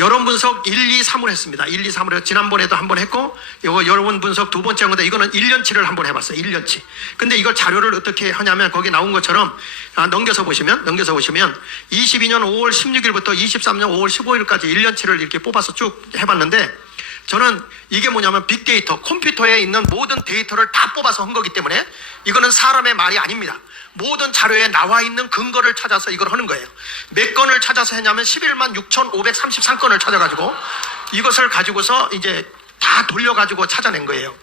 여론 분석 1, 2, 3을 했습니다. 1, 2, 3을 지난번에도 한 번 했고, 이거 여론 분석 두 번째 한 건데, 이거는 1년치를 한번 해봤어요. 1년치. 근데 이걸 자료를 어떻게 하냐면, 거기 나온 것처럼, 넘겨서 보시면, 22년 5월 16일부터 23년 5월 15일까지 1년치를 이렇게 뽑아서 쭉 해봤는데, 저는 이게 뭐냐면 빅데이터, 컴퓨터에 있는 모든 데이터를 다 뽑아서 한 거기 때문에 이거는 사람의 말이 아닙니다. 모든 자료에 나와 있는 근거를 찾아서 이걸 하는 거예요. 몇 건을 찾아서 했냐면 11만 6,533건을 찾아가지고 이것을 가지고서 이제 다 돌려가지고 찾아낸 거예요.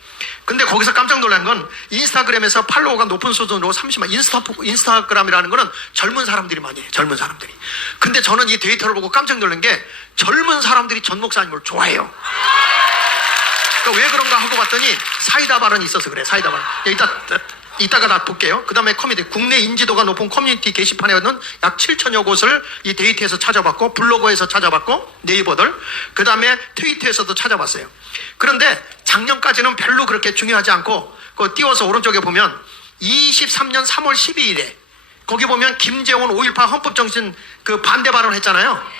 근데 거기서 깜짝 놀란 건 인스타그램에서 팔로워가 높은 수준으로 30만, 인스타그램이라는 거는 젊은 사람들이 많이 해요. 젊은 사람들이. 근데 저는 이 데이터를 보고 깜짝 놀란 게 젊은 사람들이 전 목사님을 좋아해요. 그러니까 왜 그런가 하고 봤더니 사이다 발언이 있어서 그래. 사이다 발언. 이따가 다 볼게요. 그 다음에 커뮤니티, 국내 인지도가 높은 커뮤니티 게시판에는 약 7천여 곳을 이 데이터에서 찾아봤고, 블로그에서 찾아봤고, 네이버들, 그 다음에 트위터에서도 찾아봤어요. 그런데 작년까지는 별로 그렇게 중요하지 않고, 그 띄워서 오른쪽에 보면 23년 3월 12일에 거기 보면 김재원 5.18 헌법정신 그 반대 발언 했잖아요.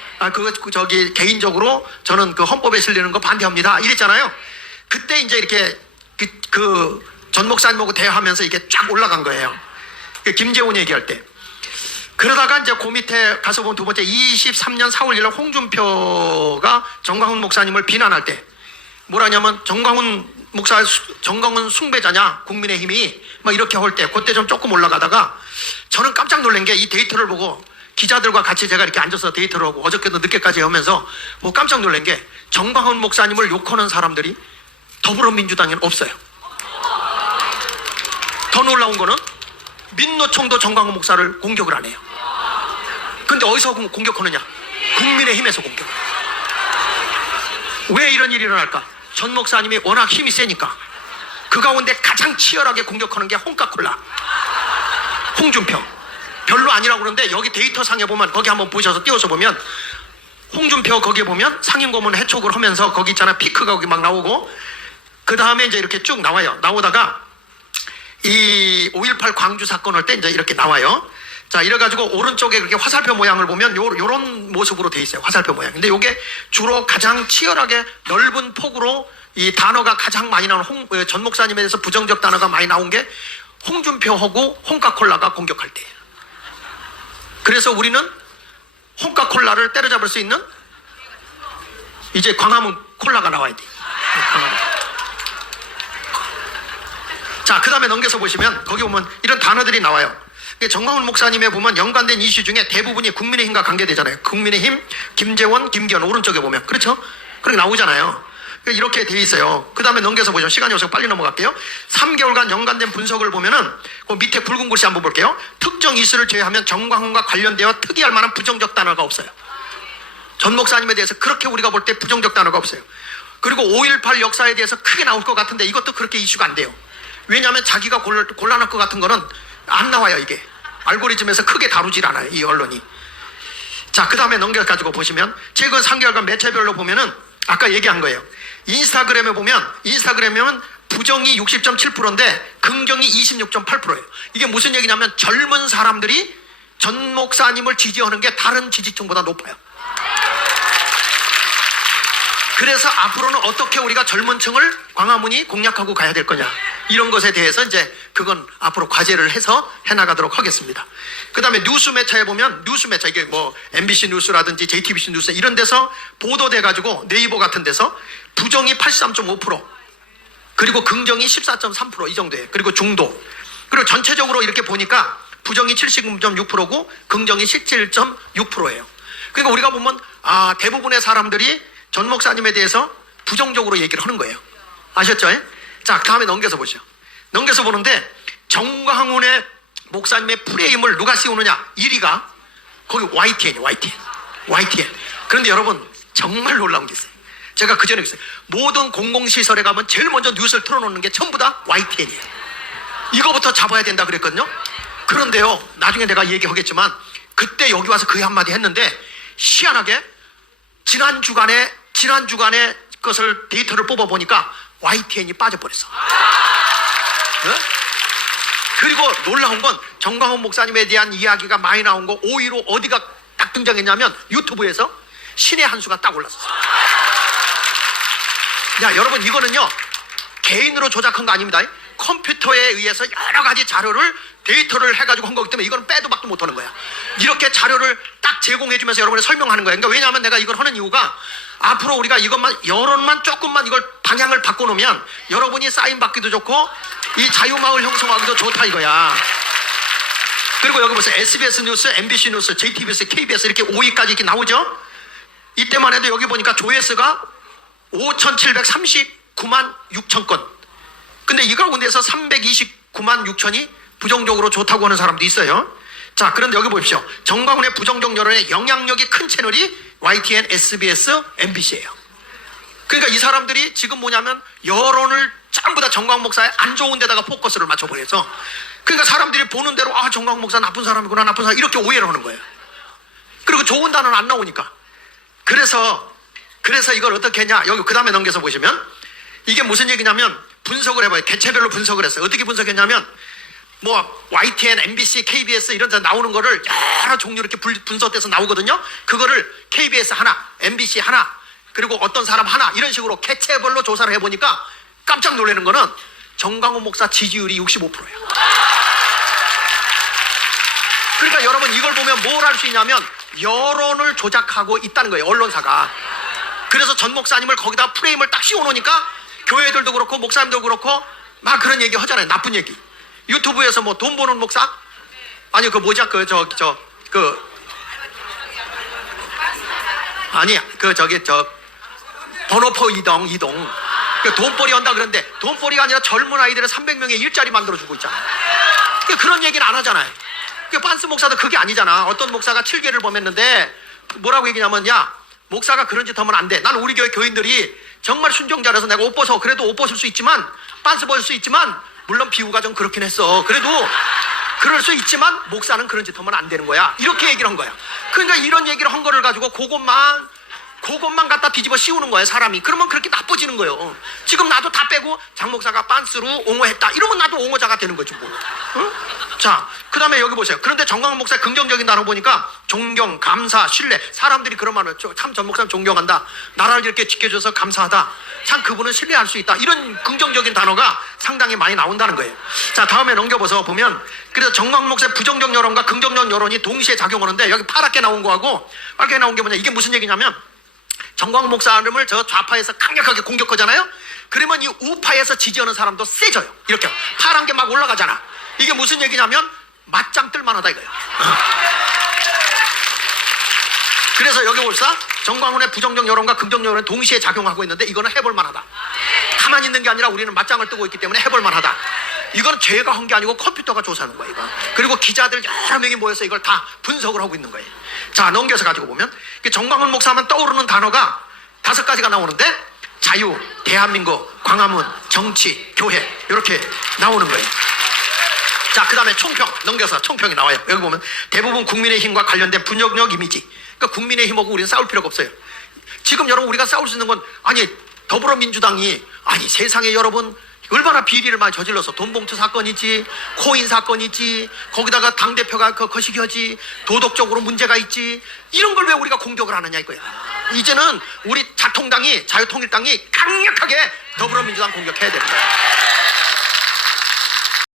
저기 개인적으로 저는 그 헌법에 실리는 거 반대합니다. 이랬잖아요. 그때 이제 이렇게 전 목사님하고 대화하면서 이게 쫙 올라간 거예요. 김재원 얘기할 때. 그러다가 이제 그 밑에 가서 보면 두 번째 23년 4월 1일 정광훈 정광훈 목사님을 비난할 때 뭐라냐면 정광훈 숭배자냐 국민의힘이 막 이렇게 할 때 그때 좀 조금 올라가다가 저는 깜짝 놀란 게 이 데이터를 보고 기자들과 같이 제가 이렇게 앉아서 데이터를 하고 어저께도 늦게까지 하면서 뭐 깜짝 놀란 게 정광훈 목사님을 욕하는 사람들이 더불어민주당에는 없어요. 더 놀라운 거는 민노총도 정광훈 목사를 공격을 안 해요. 근데 어디서 공격하느냐? 국민의힘에서 공격. 왜 이런 일이 일어날까? 전 목사님이 워낙 힘이 세니까. 그 가운데 가장 치열하게 공격하는 게 홍카콜라, 홍준표. 별로 아니라고 그러는데 여기 데이터 상에 보면 거기 한번 보셔서 띄워서 보면 홍준표 거기에 보면 상임고문 해촉을 하면서 거기 있잖아, 피크가 거기 막 나오고, 그 다음에 이제 이렇게 쭉 나와요. 나오다가 이 5.18 광주 사건 할 때 이제 이렇게 나와요. 자, 이래가지고 오른쪽에 그렇게 화살표 모양을 보면 요런 모습으로 돼 있어요. 화살표 모양. 근데 요게 주로 가장 치열하게 넓은 폭으로 이 단어가 가장 많이 나오는 전 목사님에 대해서 부정적 단어가 많이 나온 게 홍준표하고 홍카콜라가 공격할 때예요. 그래서 우리는 홍카콜라를 때려잡을 수 있는 이제 광화문 콜라가 나와야 돼. 광화문. 자, 그 다음에 넘겨서 보시면 거기 보면 이런 단어들이 나와요. 정광훈 목사님에 보면 연관된 이슈 중에 대부분이 국민의힘과 관계되잖아요. 국민의힘, 김재원, 김기현 오른쪽에 보면 그렇죠? 그렇게 나오잖아요. 이렇게 돼 있어요. 그 다음에 넘겨서 보죠. 시간이 없어서 빨리 넘어갈게요. 3개월간 연관된 분석을 보면은 그 밑에 붉은 글씨 한번 볼게요. 특정 이슈를 제외하면 정광훈과 관련되어 특이할 만한 부정적 단어가 없어요. 전 목사님에 대해서 그렇게 우리가 볼 때 부정적 단어가 없어요. 그리고 5.18 역사에 대해서 크게 나올 것 같은데 이것도 그렇게 이슈가 안 돼요. 왜냐하면 자기가 곤란할 것 같은 거는 안 나와요. 이게 알고리즘에서 크게 다루질 않아요, 이 언론이. 자, 그 다음에 넘겨가지고 보시면 최근 3개월간 매체별로 보면은 아까 얘기한 거예요. 인스타그램에 보면 부정이 60.7%인데 긍정이 26.8%예요. 이게 무슨 얘기냐면 젊은 사람들이 전 목사님을 지지하는 게 다른 지지층보다 높아요. 그래서 앞으로는 어떻게 우리가 젊은 층을 광화문이 공략하고 가야 될 거냐, 이런 것에 대해서 이제 그건 앞으로 과제를 해서 해나가도록 하겠습니다. 그 다음에 뉴스 매체에 보면 뉴스 매체, 이게 뭐 MBC 뉴스라든지 JTBC 뉴스 이런 데서 보도돼 가지고 네이버 같은 데서 부정이 83.5%, 그리고 긍정이 14.3% 이 정도예요. 그리고 중도. 그리고 전체적으로 이렇게 보니까 부정이 70.6%고 긍정이 17.6%예요. 그러니까 우리가 보면 대부분의 사람들이 전 목사님에 대해서 부정적으로 얘기를 하는 거예요. 아셨죠? 자, 다음에 넘겨서 보시죠. 넘겨서 보는데 정광훈의 목사님의 프레임을 누가 씌우느냐? 1위가 거기 YTN이에요. YTN. 그런데 여러분 정말 놀라운 게 있어요. 제가 그전에 했어요. 모든 공공시설에 가면 제일 먼저 뉴스를 틀어놓는 게 전부 다 YTN이에요. 이거부터 잡아야 된다 그랬거든요. 그런데요, 나중에 내가 얘기하겠지만 그때 여기 와서 그 한마디 했는데 희한하게 지난 주간에 것을 데이터를 뽑아보니까 YTN이 빠져버렸어. 네? 그리고 놀라운 건 정광훈 목사님에 대한 이야기가 많이 나온 거 5위로 어디가 딱 등장했냐면 유튜브에서 신의 한 수가 딱 올랐었어요. 야, 여러분, 이거는요 개인으로 조작한 거 아닙니다. 컴퓨터에 의해서 여러 가지 자료를 데이터를 해가지고 한 거기 때문에 이거는 빼도 박도 못하는 거야. 이렇게 자료를 딱 제공해주면서 여러분이 설명하는 거예요. 그러니까 왜냐하면 내가 이걸 하는 이유가 앞으로 우리가 이것만 여론만 조금만 이걸 방향을 바꿔놓으면 여러분이 사인 받기도 좋고 이 자유마을 형성하기도 좋다 이거야. 그리고 여기 보세요. SBS 뉴스, MBC 뉴스, JTBC, KBS 이렇게 5위까지 이렇게 나오죠. 이때만 해도 여기 보니까 조회수가 5,739만 6천 건. 근데 이 가운데서 329만 6천이 부정적으로 좋다고 하는 사람도 있어요. 자, 그런데 여기 보십시오. 정광훈의 부정적 여론에 영향력이 큰 채널이 YTN, SBS, MBC예요. 그러니까 이 사람들이 지금 뭐냐면 여론을 전부 다 정광훈 목사의 안 좋은 데다가 포커스를 맞춰버려서 그러니까 사람들이 보는 대로 아, 정광훈 목사 나쁜 사람이구나, 나쁜 사람 이렇게 오해를 하는 거예요. 그리고 좋은 단어는 안 나오니까. 그래서 이걸 어떻게 했냐. 여기 그 다음에 넘겨서 보시면 이게 무슨 얘기냐면 분석을 해봐요. 개체별로 분석을 했어요. 어떻게 분석했냐면 뭐 YTN, MBC, KBS 이런 데 나오는 거를 여러 종류 이렇게 분석돼서 나오거든요. 그거를 KBS 하나, MBC 하나, 그리고 어떤 사람 하나 이런 식으로 개체별로 조사를 해보니까 깜짝 놀라는 거는 정광훈 목사 지지율이 65%예요. 그러니까 여러분 이걸 보면 뭘 할 수 있냐면 여론을 조작하고 있다는 거예요. 언론사가. 그래서 전 목사님을 거기다 프레임을 딱 씌워놓으니까 교회들도 그렇고 목사님도 그렇고 막 그런 얘기 하잖아요. 나쁜 얘기. 유튜브에서 뭐 돈 버는 목사? 아니 그 뭐지 번호표 이동 그 돈벌이 한다 그러는데 돈벌이가 아니라 젊은 아이들의 300명의 일자리 만들어주고 있잖아. 그런 얘기는 안 하잖아요. 빤스 목사도 그게 아니잖아. 어떤 목사가 7개를 범했는데 뭐라고 얘기냐면 야 목사가 그런 짓 하면 안 돼. 나는 우리 교회 교인들이 정말 순종자라서 내가 옷 벗어. 그래도 옷 벗을 수 있지만 빤스 벗을 수 있지만 물론 비유가 좀 그렇긴 했어. 그래도 그럴 수 있지만 목사는 그런 짓 하면 안 되는 거야. 이렇게 얘기를 한 거야. 그러니까 이런 얘기를 한 거를 가지고 그것만 갖다 뒤집어 씌우는 거예요, 사람이. 그러면 그렇게 나빠지는 거예요. 지금 나도 다 빼고 장 목사가 빤스로 옹호했다. 이러면 나도 옹호자가 되는 거지 뭐. 응? 자, 그 다음에 여기 보세요. 그런데 정광훈 목사의 긍정적인 단어 보니까 존경, 감사, 신뢰. 사람들이 그런 말을 참 전 목사님 존경한다. 나라를 이렇게 지켜줘서 감사하다. 참 그분은 신뢰할 수 있다. 이런 긍정적인 단어가 상당히 많이 나온다는 거예요. 자, 다음에 넘겨보서 보면 그래서 정광훈 목사의 부정적 여론과 긍정적 여론이 동시에 작용하는데 여기 파랗게 나온 거하고 빨갛게 나온 게 뭐냐. 이게 무슨 얘기냐면 정광훈 목사님을 저 좌파에서 강력하게 공격하잖아요. 그러면 이 우파에서 지지하는 사람도 세져요. 이렇게 파란 게 막 올라가잖아. 이게 무슨 얘기냐면 맞짱 뜰만하다 이거예요. 그래서 여기 볼사 정광훈의 부정적 여론과 긍정적 여론이 동시에 작용하고 있는데 이거는 해볼 만하다. 가만히 있는 게 아니라 우리는 맞짱을 뜨고 있기 때문에 해볼 만하다. 이건 제가 한 게 아니고 컴퓨터가 조사하는 거예요. 이거. 그리고 기자들 여러 명이 모여서 이걸 다 분석을 하고 있는 거예요. 자, 넘겨서 가지고 보면 정광훈 목사하면 떠오르는 단어가 5가지가 나오는데 자유, 대한민국, 광화문, 정치, 교회 이렇게 나오는 거예요. 자, 그 다음에 총평 넘겨서 총평이 나와요. 여기 보면 대부분 국민의힘과 관련된 분열력 이미지. 그러니까 국민의힘하고 우리는 싸울 필요가 없어요. 지금 여러분 우리가 싸울 수 있는 건 아니 더불어민주당이 아니 세상에 여러분 얼마나 비리를 많이 저질러서 돈봉투 사건이지 코인 사건이지 거기다가 당대표가 거시기하지 도덕적으로 문제가 있지 이런 걸 왜 우리가 공격을 하느냐 이거야. 이제는 우리 자유통일당이 강력하게 더불어민주당 공격해야 되는 거야.